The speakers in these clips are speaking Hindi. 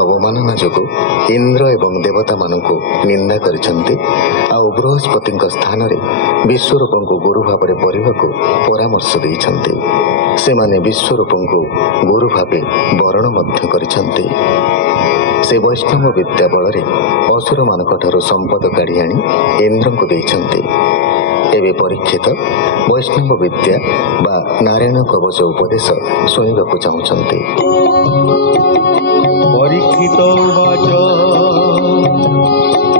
अवमानना जोगु इंद्र एवं देवता मानकु निंदा करिसंती आ बृहस्पति स्थान रे विश्वरूप को गुरु भाव में पढ़ाक परामर्श देइछंती। से माने विश्वरूप को गुरु भाव वरण मध्य करिसंती। से वैष्णव विद्या बल असुर मानक ठारू संपद काढ़ी आनी इंद्र को देइछंती। एवं परीक्षित वैष्णव विद्या बा नारायण कवच उपदेश शुणा चाहते। परीक्षित उवाच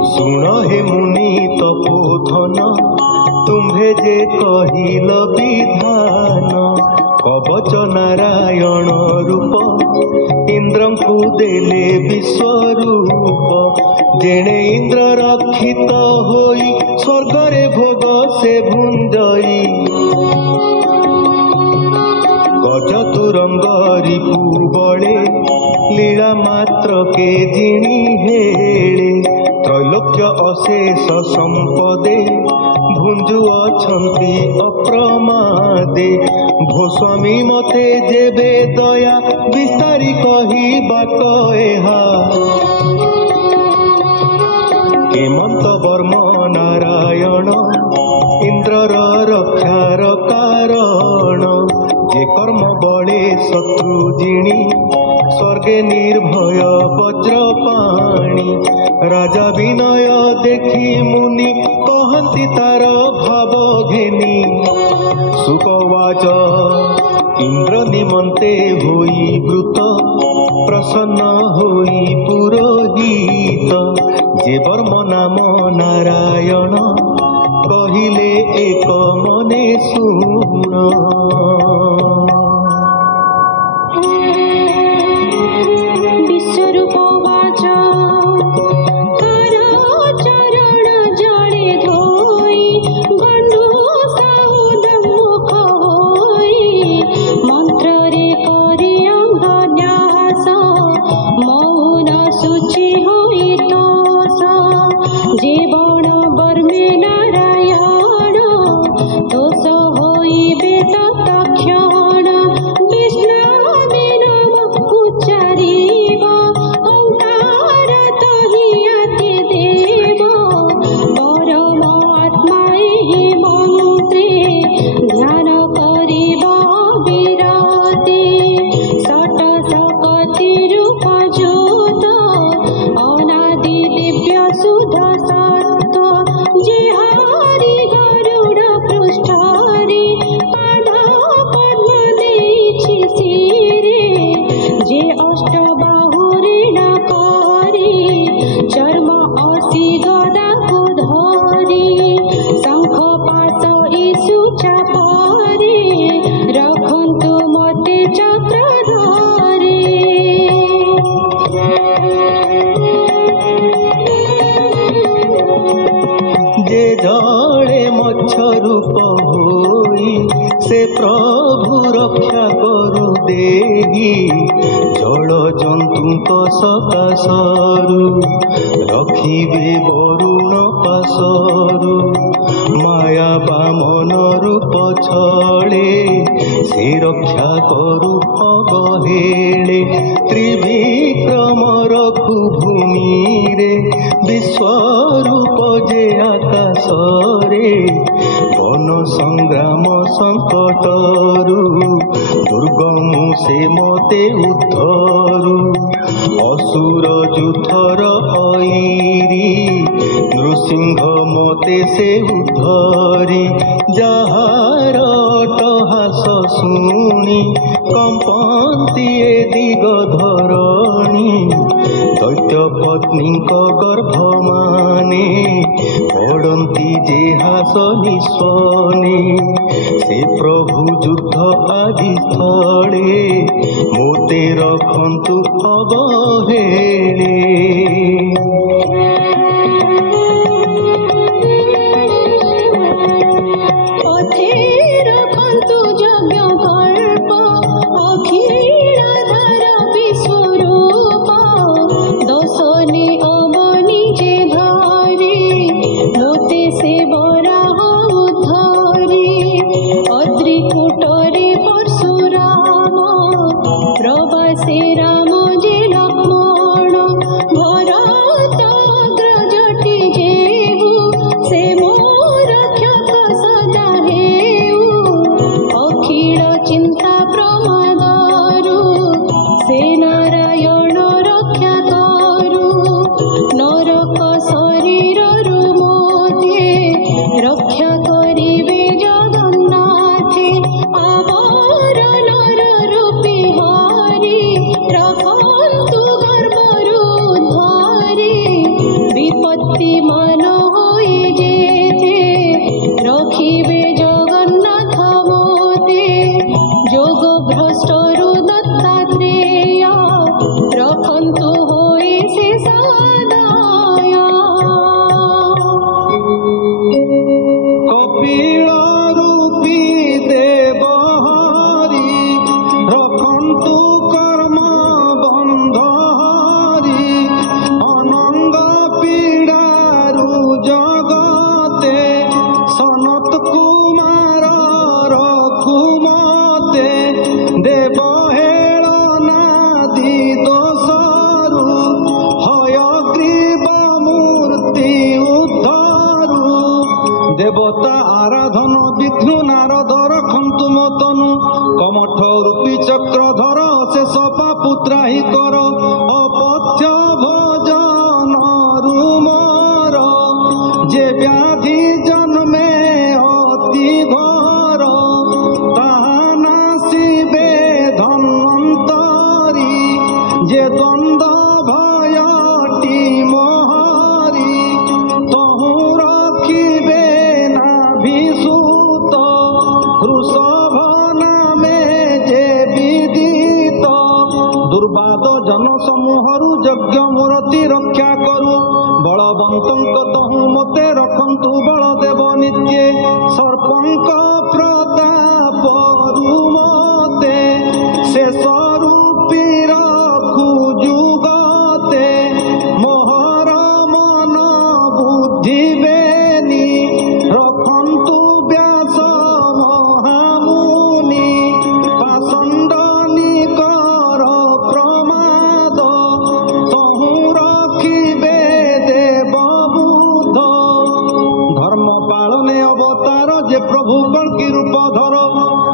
शुण हे मुनि तपोधन तुम्भे जे कहिल विधान कवच नारायण रूप इंद्र को देले विश्वरूप जेणे इंद्र रक्षित होई स्वर्ग रे भोग से भुंजई गज तुरंग रिपु बड़े लीला मात्र के जिणी हेले त्रैलोक्य अशेष संपदे भुंजु अछंती अप्रमादे भो स्वामी मते जेबे दया विस्तारी कही बाकहा हेमंत वर्म नारायण इंद्रर रक्षार कारण जे कर्म बड़े शत्रु जिणी स्वर्गे निर्भय वज्र पाणी राजा विनय देखी मुनि कहती तार भाव घेनी सुकवाच इंद्र निमंते होई वृत प्रसन्न होई पुरोहित जे वर्म नाम नारायण कहिले एक मने सुन रखिबे वरुण पासरु माया बामन रूप छले से रक्षा करू अवहेले त्रिविक्रम रघु भूमि रे विश्वरूप जे आकाश रे वन संग्राम संकटरु दुर्गम से मते उद्धरु असुर जुथर ऐरी नृसिंह मते से उद्धरी जहार ଶୁଣି କମ୍ପନ୍ତି ଏ ଦିଗ ଧରଣୀ ଦୈତ୍ୟ ପତ୍ନୀଙ୍କ ଗର୍ଭମାନେ ପଡ଼ନ୍ତି ଯେ ହାସ ନିଶ୍ୱନି ସେ ପ୍ରଭୁ ଯୁଦ୍ଧ ଆଜି ସ୍ଥଳେ ମୋତେ ରଖନ୍ତୁ ଅବହେଳେ। देवता आराधन विष्णु नारदर खंतु मतनु कमठ रूपी चक्रधर शेष पुत्राही कर अपथ्य भोजन रुमर जे व्याधि जन्मे अति भर ताहा नासिबे धन्वन्तरी जे द्वंद्व भयटी मोहरी तहु रखिबे नाभिसूत वृषभ नामे जे विदित दुर्वाद जन समूहरु यज्ञ मूर्ति रक्षा करू बलवंतंक तहु मते रखंतु बलदेव नित्ये सर्पंक प्रताप मते शेष रूपी रखु जुगते मोहर मन बुद्धि बेनी रखंतु व्यास महामुनि पाषंड निकर प्रमाद तहु रखिबे देव बुध धर्म पालने अवतार जे प्रभु कल्कि रूप धर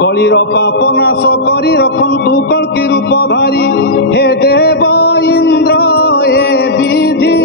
कलिर पाप नाश करी रखंतु कल्कि रूप धारी हे देव इंद्र ए विधि